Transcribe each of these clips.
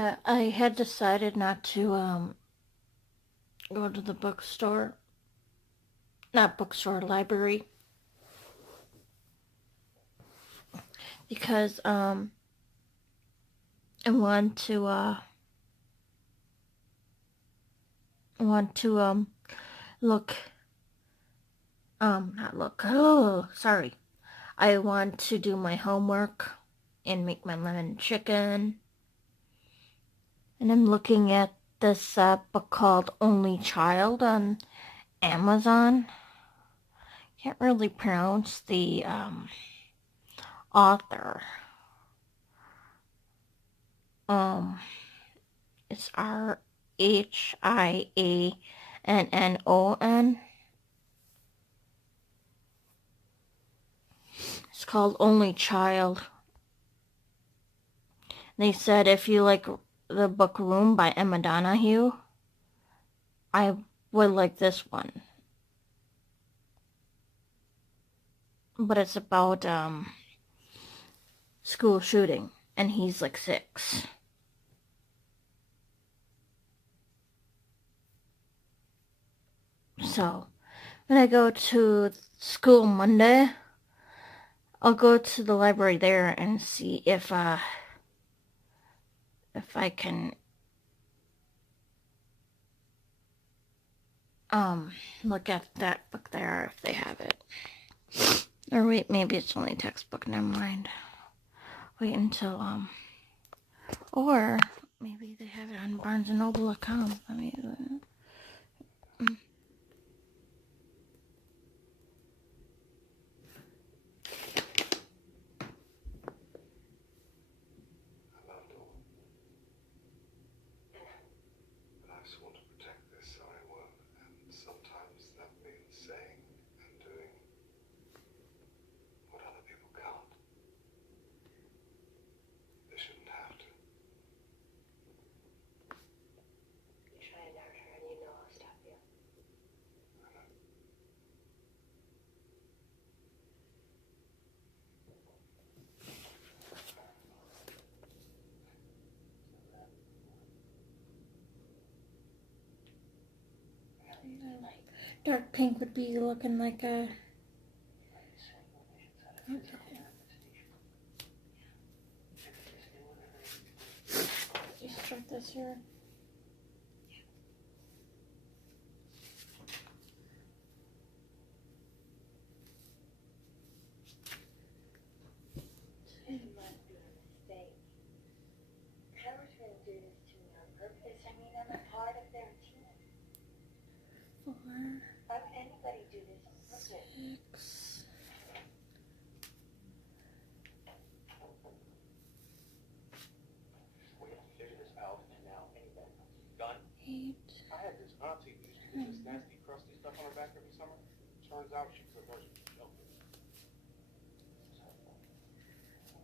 Yeah, I had decided not to go to the bookstore, not bookstore, library, because I want to look not look. Oh, sorry. I want to do my homework and make my lemon chicken. And I'm looking at this book called Only Child on Amazon. Can't really pronounce the author. Um, it's Hiannon. It's called Only Child. They said if you like the book Room by Emma Donoghue, I would like this one. But it's about school shooting, and he's like 6. So when I go to school Monday, I'll go to the library there and see if I can look at that book there if they have it. Or wait, maybe it's only textbook. Never mind. Wait until or maybe they have it on BarnesandNoble.com. I mean. I just want to protect this sorry one, and sometimes that means saying and doing what other people can't. They shouldn't have to. You try and hurt her and you know I'll stop you. I know. Dark pink would be looking like a. Okay. Just start this here. This must be a mistake. Parents wouldn't do this to me on purpose. I mean, I'm a part of their team. 4, Why would anybody do this on purpose? 6. We have to figure this out, and now anybody comes with a gun. 8. I had this auntie who used to get this nasty, crusty stuff on her back every summer. Turns out she was allergic to shelter.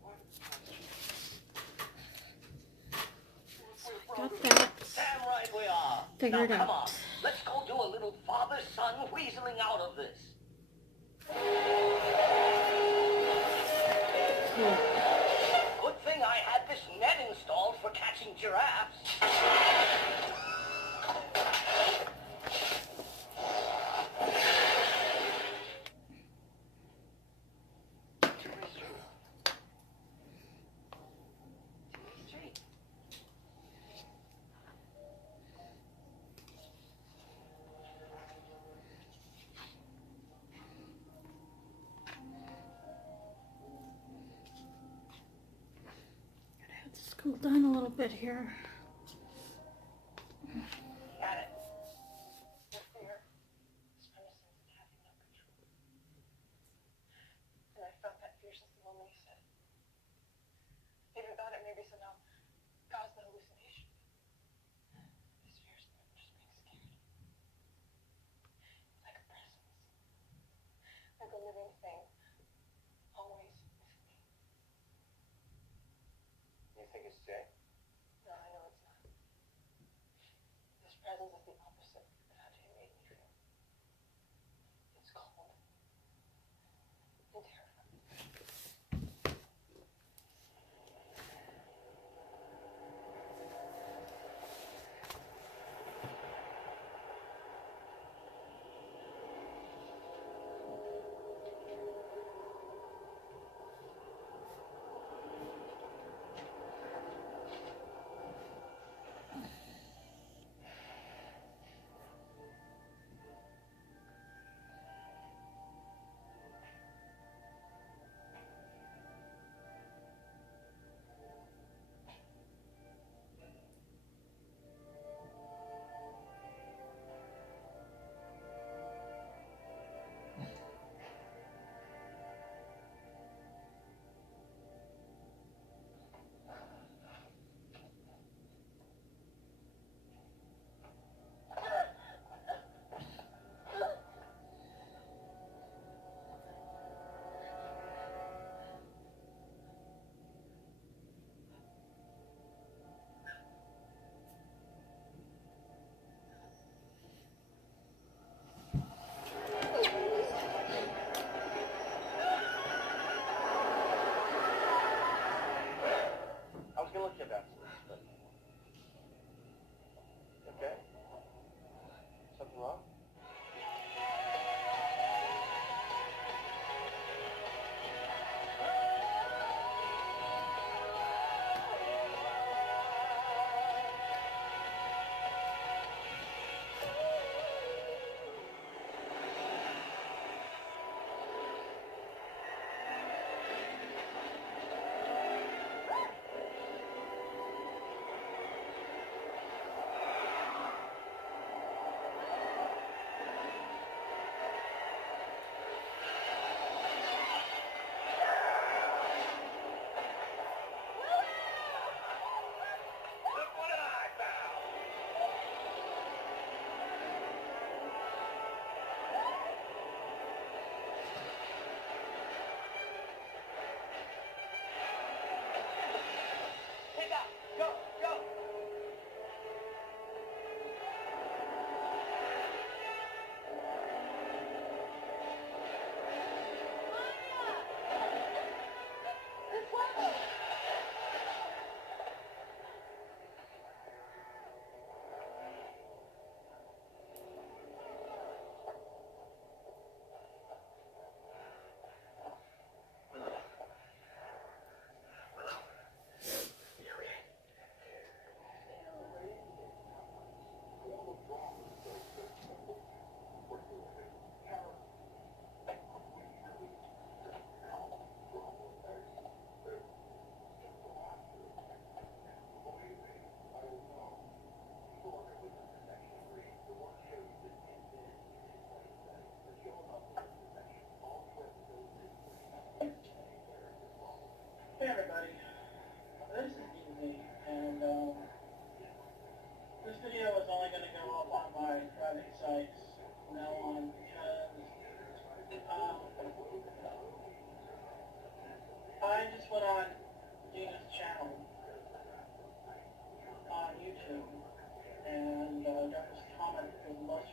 Why did the cops Got that. Damn right we are. Figured now, come out. on. Let's go do a little father-son weaseling out of this. Cool. Good thing I had this net installed for catching giraffes. Street. Gotta have this cool down a little bit here. Got it. No fear. It's from a sense of having no control. And I felt that fear since the moment you said it. Even thought it maybe somehow caused the hallucination. This fear is more than just being scared. It's like a presence. Like a living thing. Always with me. You think it's Jay? No, I know it's not. This presence is the opposite of how Jay made me feel. It's cold. And terrifying.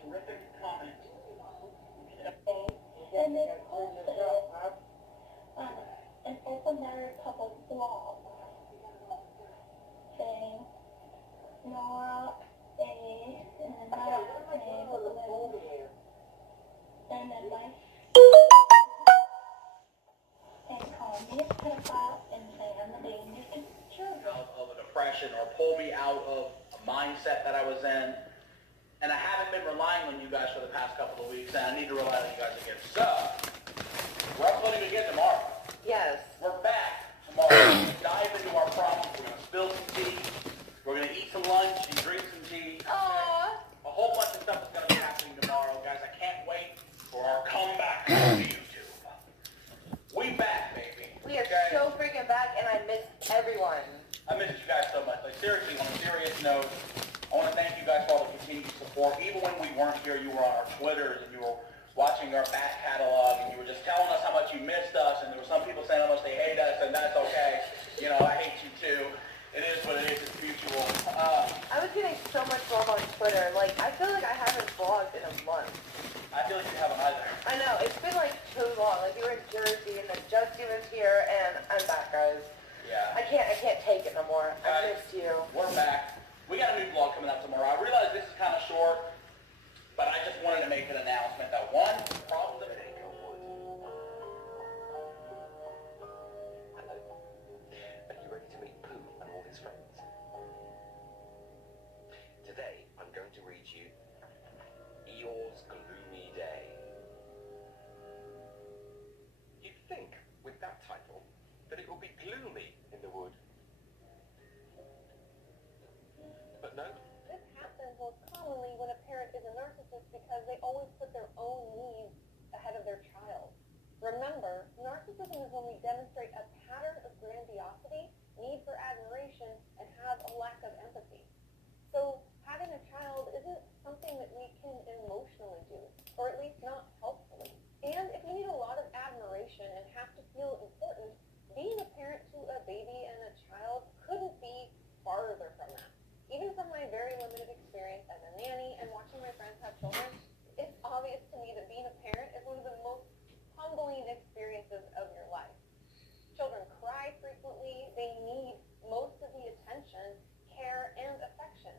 terrific comment. And they posted it on an Open Letter Public blog saying Nora A and another name and then my and call me a pedophile and say I'm a danger to children. Of a depression or pull me out of a mindset that I was in. And I haven't been relying on you guys for the past couple of weeks, and I need to rely on you guys again. So, we're uploading again tomorrow. Yes. We're back tomorrow. We're going to dive into our problems. We're going to spill some tea. We're going to eat some lunch and drink some tea. Aww. A whole bunch of stuff is going to be happening tomorrow, guys. I can't wait for our comeback to YouTube. We back, baby. We are Okay? so freaking back, and I miss everyone. I missed you guys so much. Like, seriously, on a serious note, I want to thank you guys for all the continued support. Even when we weren't here, you were on our Twitters, and you were watching our back catalog, and you were just telling us how much you missed us, and there were some people saying how much they hate us, and that's okay. You know, I hate you too. It is what it is. It's mutual. I was getting so much love on Twitter. Like, I feel like I haven't vlogged in a month. I feel like you haven't either. I know, it's been like too long. Like, you were in Jersey, and then Justin was here, and I'm back, guys. Yeah. I can't take it no more. I Guys, missed you. We're back. We got a new vlog coming out tomorrow. I realize this is kind of short, but I just wanted to make an announcement that one, problems of Are you ready to meet Pooh and all his friends? Today, I'm going to read you Eeyore's Gloomy Day. You'd think, with that title, that it will be gloomy in the wood. But no. This happens most commonly when a parent is a narcissist because they always put their own needs ahead of their child. Remember, narcissism is when we demonstrate a pattern of grandiosity, need for admiration, and have a lack of empathy. So having a child isn't something that we can emotionally do, or at least not helpfully. And if you need a lot of admiration and have to feel important, being a parent to a baby and a child couldn't be farther from that. Even from my very limited experience as a nanny and watching my friends have children, it's obvious to me that being a parent is one of the most humbling experiences of your life. Children cry frequently. They need most of the attention, care, and affection.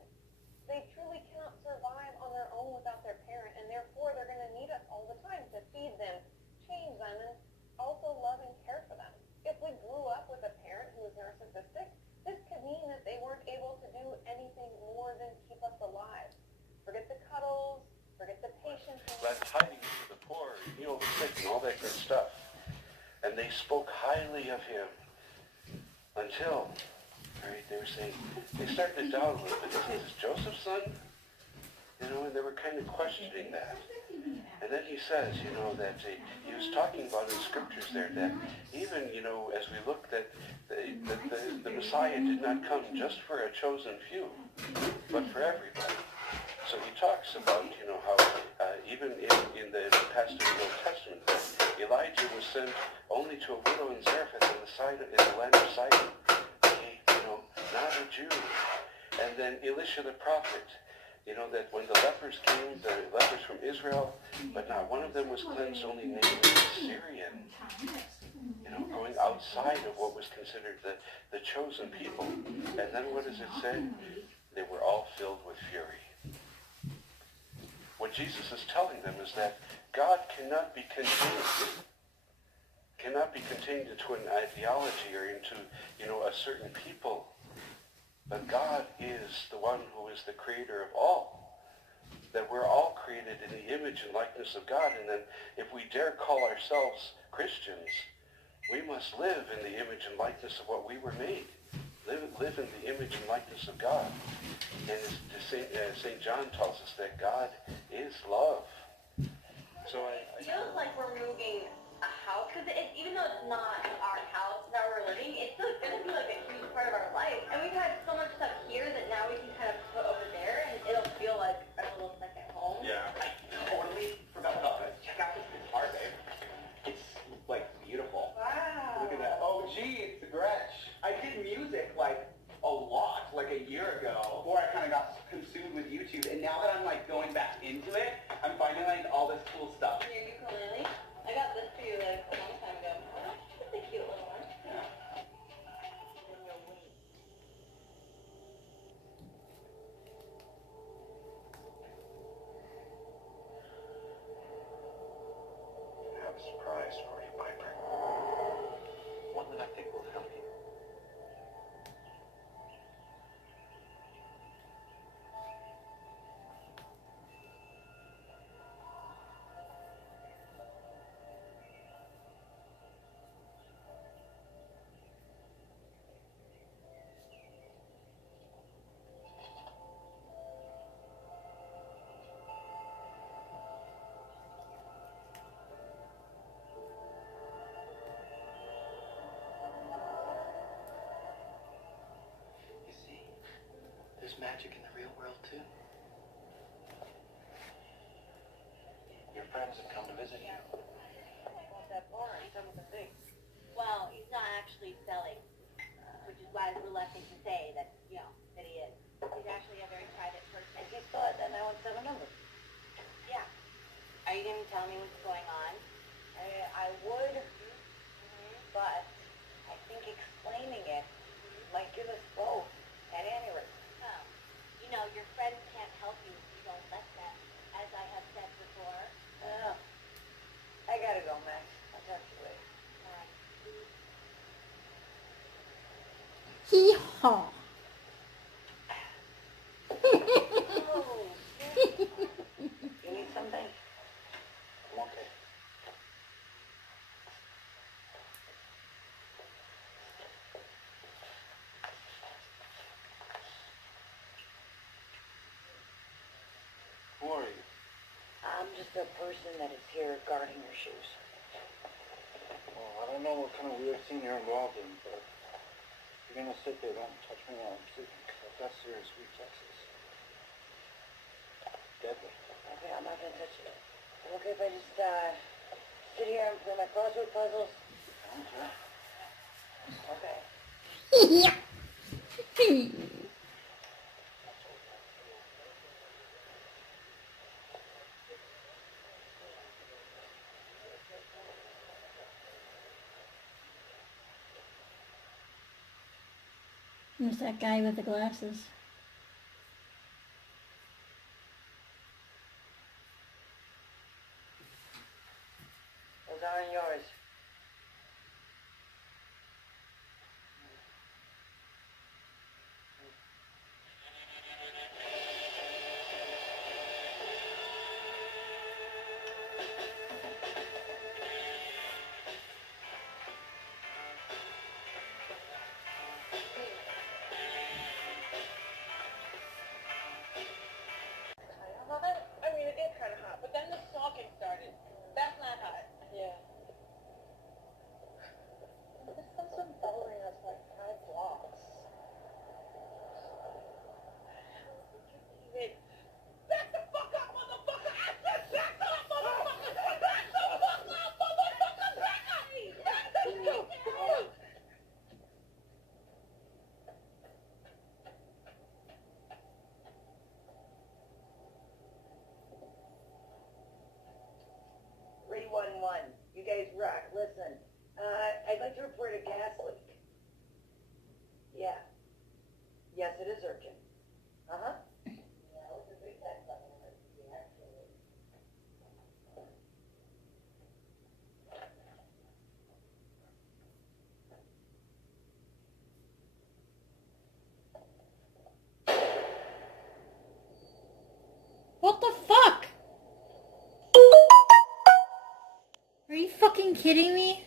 They truly cannot survive on their own without their parent, and therefore they're going to need us all the time to feed them, change them, and also love and care for them. If we grew up with a parent who was narcissistic, this could mean that they weren't able to do anything more than keep us alive. Forget the cuddles, forget the patience. Left hiding to the poor, heal the sick, and all that good stuff. And they spoke highly of him until, right, they were saying, they started it down a little bit. Is this Joseph's son? You know, and they were kind of questioning that. And then he says, you know, that he was talking about in scriptures there that even, you know, as we look that the Messiah did not come just for a chosen few, but for everybody. So he talks about, you know, how even in the passage of the Old Testament, Elijah was sent only to a widow in Zarephath in the land of Sidon, okay, you know, not a Jew. And then Elisha the prophet, you know, that when the lepers came, the lepers from Israel, but not one of them was cleansed, only Naaman the Syrian, you know, going outside of what was considered the chosen people. And then what does it say? They were all filled with fury. What Jesus is telling them is that God cannot be contained into an ideology or into, you know, a certain people. But God is the one who is the creator of all. That we're all created in the image and likeness of God. And then if we dare call ourselves Christians, we must live in the image and likeness of what we were made. Live in the image and likeness of God. And St. John tells us that God is love. So It feels like we're moving a house, because even though it's not our house that we're living, it's still going to be like a huge part of our life. And we've had so much stuff here that now we can kind of put over there, and it'll feel like a little second home. Yeah. I totally forgot about that. Check out this guitar, babe. It's, like, beautiful. Wow. Look at that. Oh, gee, it's the Gretsch. I did music, like, a lot, like a year ago. ago, before I kind of got consumed with YouTube, and now that I'm like going back into it, I'm finding like all this cool stuff. Your ukulele? I got this for you like a long time ago. It's a cute little one. Yeah. I have a surprise for you, Piper. One that I think will help you. You see, there's magic in the real world too. Your friends have come to visit you. That bar and some of the things. Well, he's not actually selling, which is why I was reluctant to say that, you know, that he is. He's actually a very private person. If you thought, then I want 7 numbers. Yeah. Are you going to tell me what's going on? I would, but I think explaining it might give us both at any rate. Oh. You know, your friends can't help you if you don't let them, as I have said before. Oh. I gotta go, Max. I'll talk to you later. Hee-haw. You need something? I'm okay. Who are you? I'm just a person that is here guarding your shoes. Well, I don't know what kind of weird scene you're involved in, but if you're gonna sit there, don't touch me while I'm sleeping, because I've got serious reflexes. Deadly. Okay, I'm not gonna touch you. Is it okay if I just, sit here and play my crossword puzzles? Okay. Okay. Yeah. There's that guy with the glasses. Those aren't yours. I love it. I mean, it is kind of hot, but then the stalking started. That's not hot. Yeah. This has been bothering us like 5 blocks. Back the fuck up, motherfucker! I said back up, motherfucker! Back the fuck up, motherfucker! Back up! Back up! You guys rock. Listen, I'd like to report a gas leak. Yeah. Yes, it is urgent. Uh-huh. Yeah, it's a big time emergency, actually. What the fuck? Are you fucking kidding me?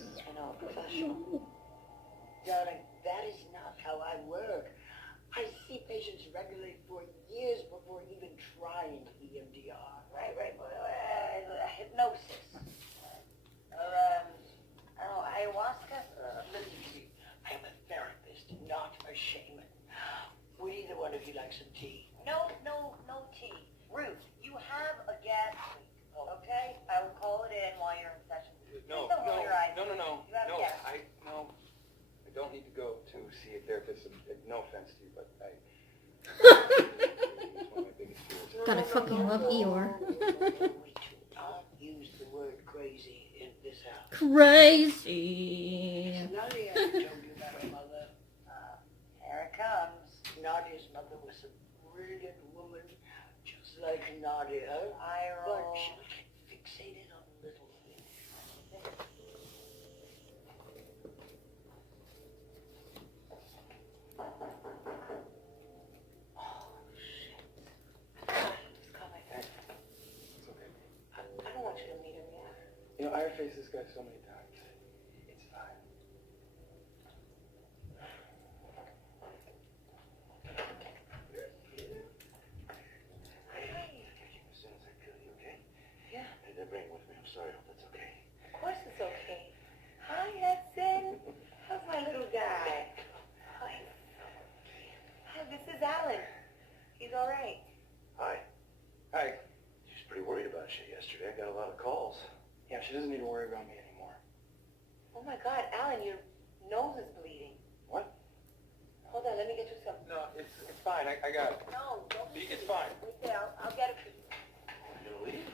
I know, professional. Darling, that is not how I work. I see patients regularly for years before even trying EMDR. Right. Hypnosis. Or, I don't know, ayahuasca? Listen to me. I am a therapist, not a shaman. Would either one of you like some tea? No tea. Ruth, you have a gas leak, okay? I will call it in while you're in session. No, Please don't roll your eyes. no. You have gas. I don't need to go to see a therapist. No offense to you, but it's one of my biggest fears. God, I fucking love Eeyore. We do not use the word crazy in this house. Crazy. Nadia told you about her mother. Here it comes. Nadia's mother was a brilliant woman, just like Nadia. But she would get fixated on little things. Just call my friend. It's okay. I don't want you to meet him yet. You know, I've faced this guy so many times. It's fine. As soon as I could, you okay? Yeah. Hey, that bring with me. I'm sorry. I hope that's okay. Of course it's okay. Hi, Hudson. How's my little guy? Hi. Hi, this is Alan. He's all right. Hi. Hi. She was pretty worried about you yesterday. I got a lot of calls. Yeah, she doesn't need to worry about me anymore. Oh my God, Alan, your nose is bleeding. What? Hold on, let me get you some. No, it's fine. I got it. No, don't. It's fine. Wait there, I'll get it for you. You gonna leave?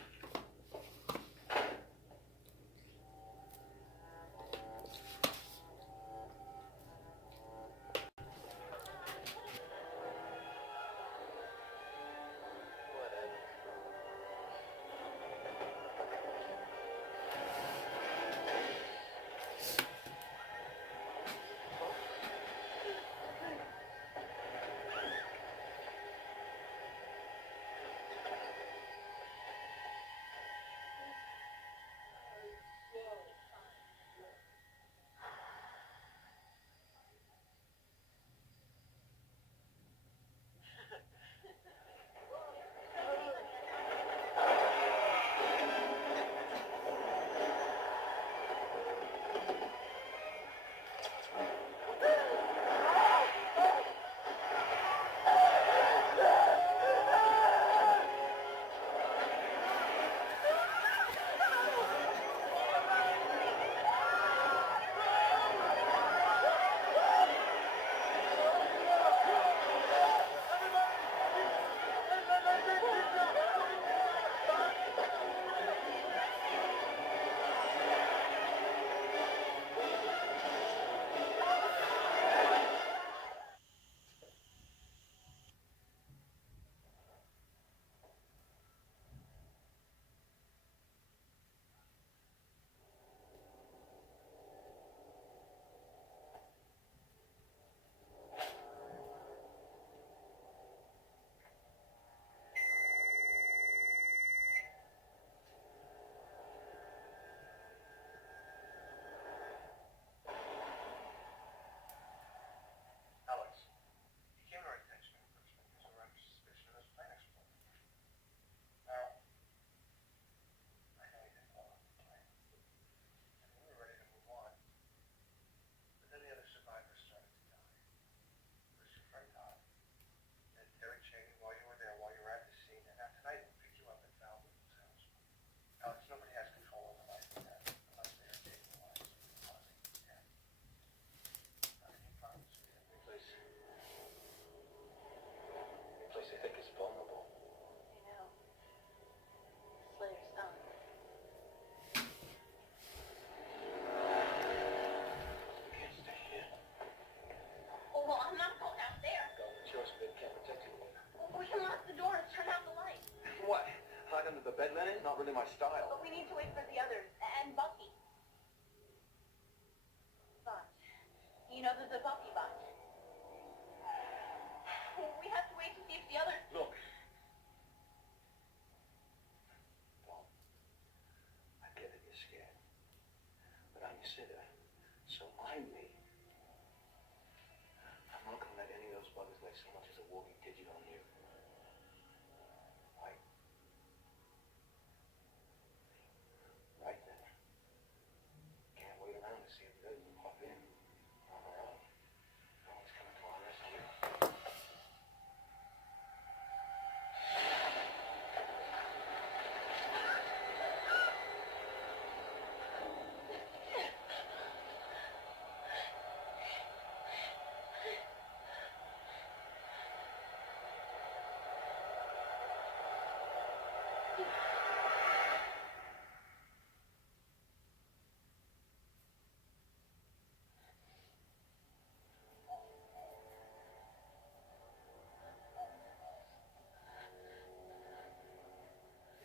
my style. But we need to wait for the others, and Bucky. But, you know there's a Bucky bot. We have to wait to see if the others... Look. Well, I get it, you're scared. But I'm your sitter, so mind me. I'm not gonna let any of those buggers lay so much as a walking digit on you. Right? Right then. Can't wait around to see if the others will pop in on their own. No one's coming to our rescue.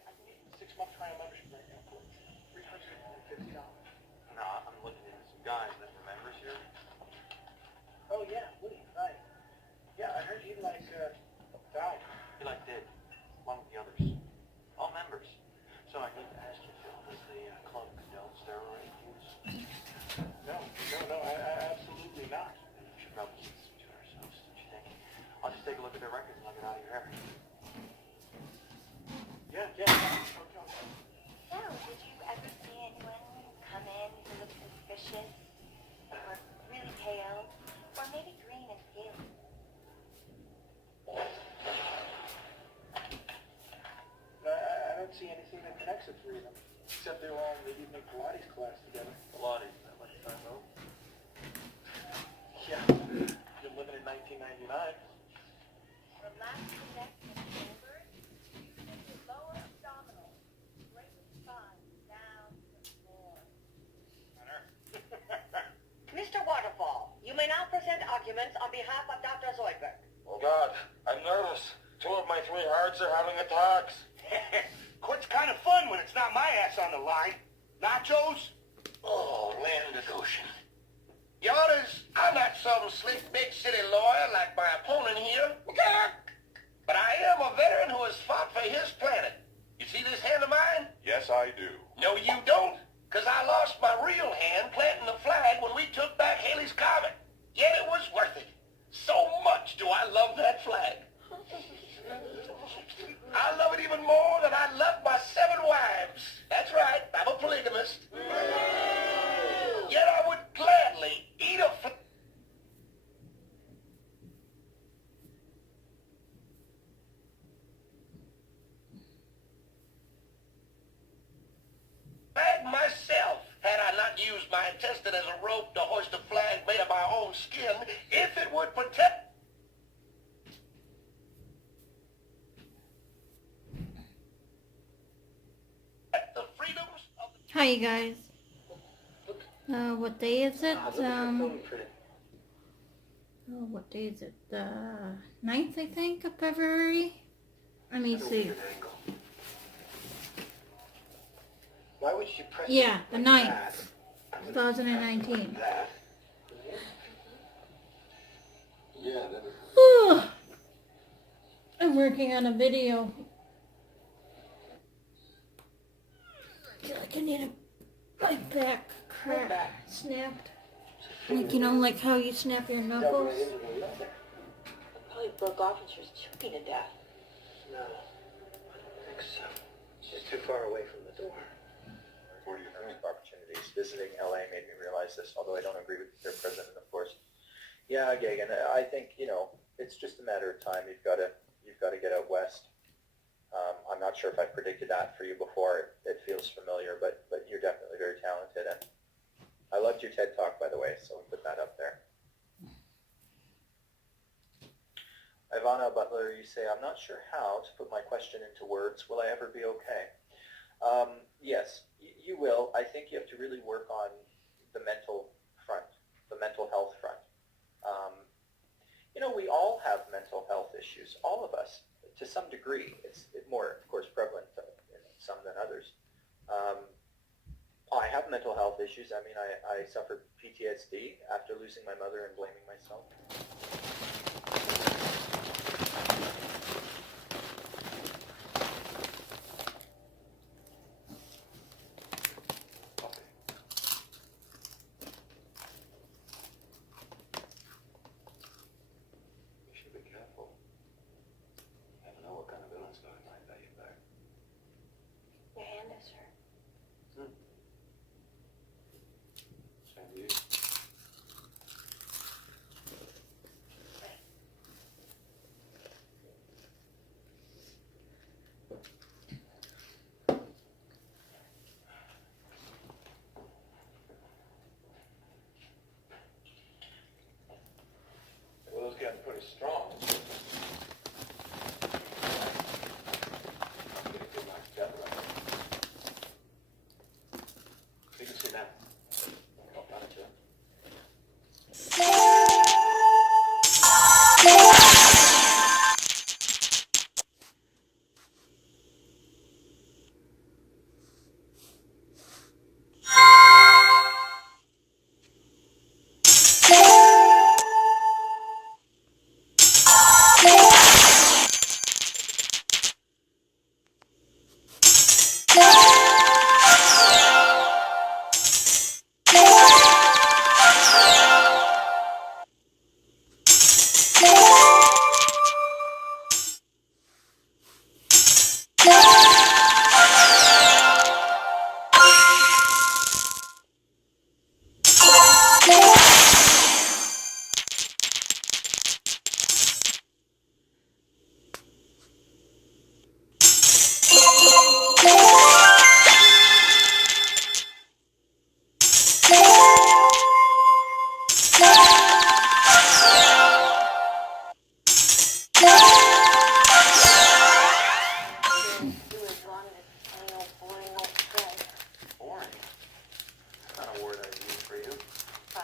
I can get you a 6-month trial membership right now for $350. No, I'm looking into some guys that remembers here. Oh yeah, Woody, right. Yeah, I heard you like, died. He like did. One with the others. All members. So I need to ask you, Phil, does the club condone steroid use? No, absolutely not. Then we should probably keep this to ourselves, don't you think? I'll just take a look at their records and I'll get out of your hair. Yeah. So, did you ever see anyone come in who looked suspicious, or really pale, or maybe green and scaly? I don't see anything that connects the three of them, except they were all in the evening Pilates class together. Pilates, that like time though. Yeah, you're living in 1999. Relax the neck and shoulders, using your lower abdominals, straight spine, down to the floor. Mr. Waterfall, you may now present arguments on behalf of Dr. Zoidberg. Oh God, I'm nervous. 2 of my 3 hearts are having attacks. Quit's kind of fun when it's not my ass on the line. Nachos? Oh, land of Goshen. Your Honors, I'm not some slick big city lawyer like my opponent here. But I am a veteran who has fought for his planet. You see this hand of mine? Yes, I do. No, you don't. Because I lost my real hand planting the flag when we took back Haley's Comet. Yet it was worth it. So much do I love that flag. I love it even more than I love my 7 wives. That's right, I'm a polygamist. Yet I would gladly eat a flag myself had I not used my intestine as a rope to hoist a flag made of my own skin if it would protect the freedoms of the... Hi, you guys. What day is it? What day is it? The 9th, I think, of February? Let me see. Why would you press Yeah, the like 9th, that? 2019. Yeah, that is... I'm working on a video. I feel like I need my back snapped. Like, you know, like how you snap your knuckles? Probably broke off and she was choking to death. No, I don't think so. She's too far away from the door. Learning opportunities. Visiting LA made me realize this, although I don't agree with their president, of course. Yeah, Gagan, I think, you know, it's just a matter of time. You've got to get out west. I'm not sure if I predicted that for you before. It feels familiar, but you're definitely very talented. And I loved your TED Talk, by the way, so we'll put that up there. Ivana Butler, you say, I'm not sure how to put my question into words. Will I ever be okay? Yes, you will. I think you have to really work on the mental front, the mental health front. You know, we all have mental health issues, all of us, to some degree. It's more, of course, prevalent in some than others. I have mental health issues. I mean, I suffered PTSD after losing my mother and blaming myself. You should be careful. You never know what kind of villain's going to find you back. Your hand is hurt. Same to you. Well, those guys are pretty strong. Get a good night's together, I think. You can sit down. I'll manage it. Do as long as any old boring old Fred. Boring. That's not a word I use for you. Fine.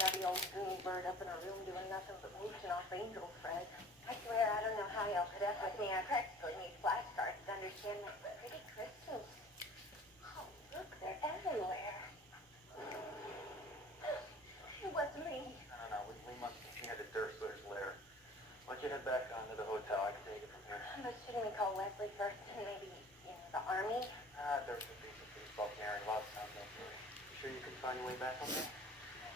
Another old green bird up in a room doing nothing but mooching off Angel Fred. I swear I don't know how y'all put up with me. I practically need flashcards to understand my pretty crystals. Oh, look, they're everywhere. It wasn't me. No. We had a Durstler's lair. Why don't you head back on to the hotel? I can take it from here. But shouldn't we call Wesley first and maybe, the army? Durstler piece of peace, Baltimore, and lots of time. You sure you can find your way back from there? I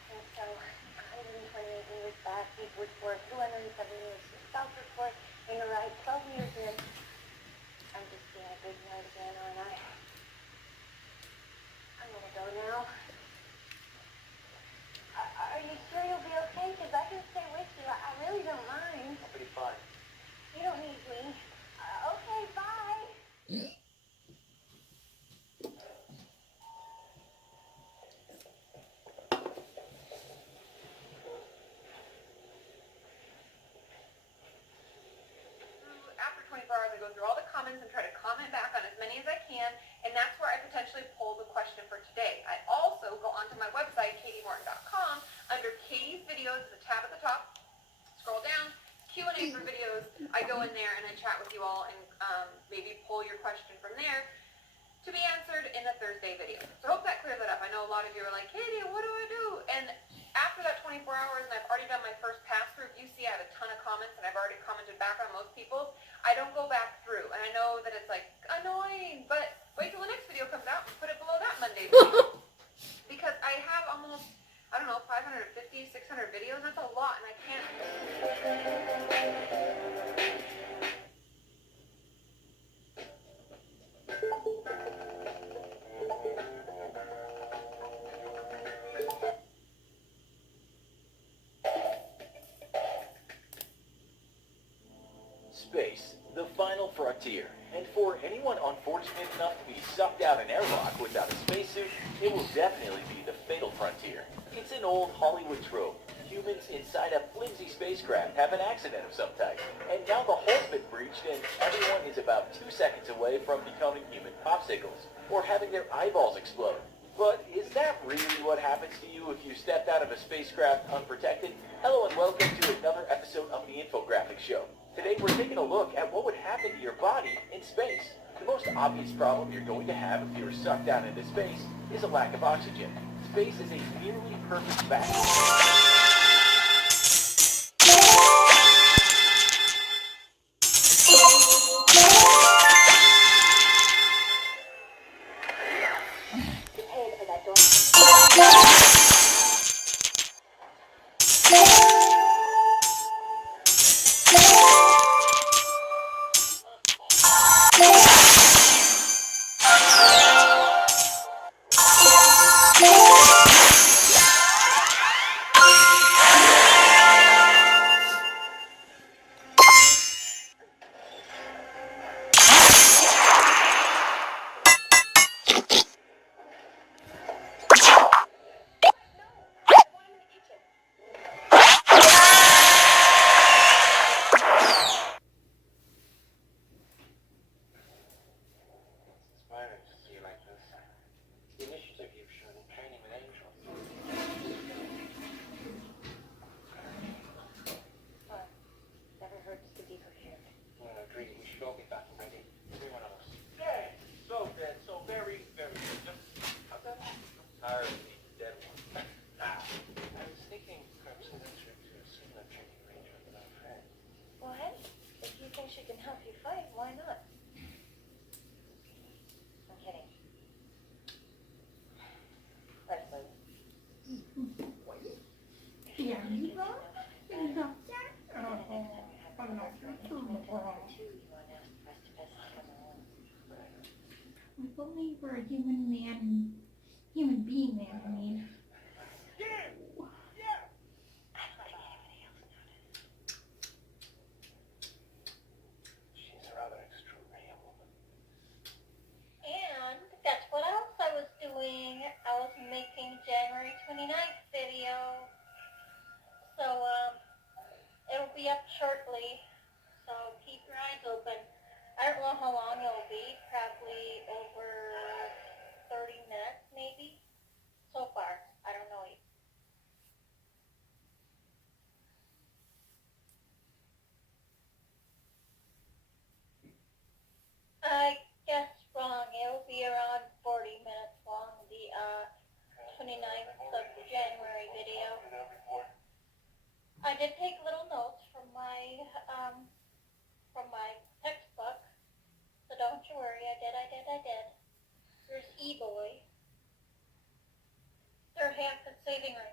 think so. 128 years back, Eastwood Fort, 207 years Southwood Fort, in the right 12 years in. I'm just being a big nerd again, aren't I? I'm gonna go now. Are you sure you'll be okay? Because I can stay with you. I really don't mind. I'll be fine. You don't need me. Okay, bye. After 24 hours, I go through all the comments and try to comment back on as many as I can, and that's where I potentially pull the question for today. I also go onto my website, katiemorton.com. Under Katie's videos, there's a tab at the top. Scroll down, Q&A for videos. I go in there and I chat with you all and maybe pull your question from there to be answered in the Thursday video. So I hope that clears that up. I know a lot of you are like, Katie, what do I do? And after that 24 hours, and I've already done my first pass through, you see I have a ton of comments, and I've already commented back on most people's. I don't go back through, and I know that it's like annoying, but wait till the next video comes out and put it below that Monday video. Because I have almost, I don't know, 550, 600 videos. That's a lot, and I can't. Space, the final frontier. And for anyone unfortunate enough to be sucked out an airlock without a spacesuit, it will definitely be the fatal frontier. It's an old Hollywood trope. Humans inside a flimsy spacecraft have an accident of some type. And now the hull's been breached and everyone is about 2 seconds away from becoming human popsicles, or having their eyeballs explode. But is that really what happens to you if you stepped out of a spacecraft unprotected? Hello and welcome to another episode of the Infographics Show. Today we're taking a look at what would happen to your body in space. The most obvious problem you're going to have if you're sucked down into space is a lack of oxygen. Space is a nearly perfect vacuum. Prepared for that door. Inspiring to see you like this. The initiative you've shown in training with angels. Well, never hurts to be prepared. I agree. We should all be back and ready. Every one of us. Yay! So dead, so very, very good. How's that? Tired of being the dead one. I was thinking perhaps a trip to a similar training arrangement with our friend. Well, hey, if you think she can help you fight, why not? I'm kidding. Leslie. Yeah, you are? No. I believe we're a human man, human being man, I mean. She's a rather extraordinary woman. And that's what else I was doing. I was making January 29th video. So, it'll be up shortly. So keep your eyes open. I don't know how long it'll be. Probably over 30 minutes, maybe. So far, I don't know yet. I guess wrong. It'll be around 40 minutes long. The 29th of January video. I did take little notes from my textbook, so don't you worry. I did. There's E-Boy. They're half the saving room.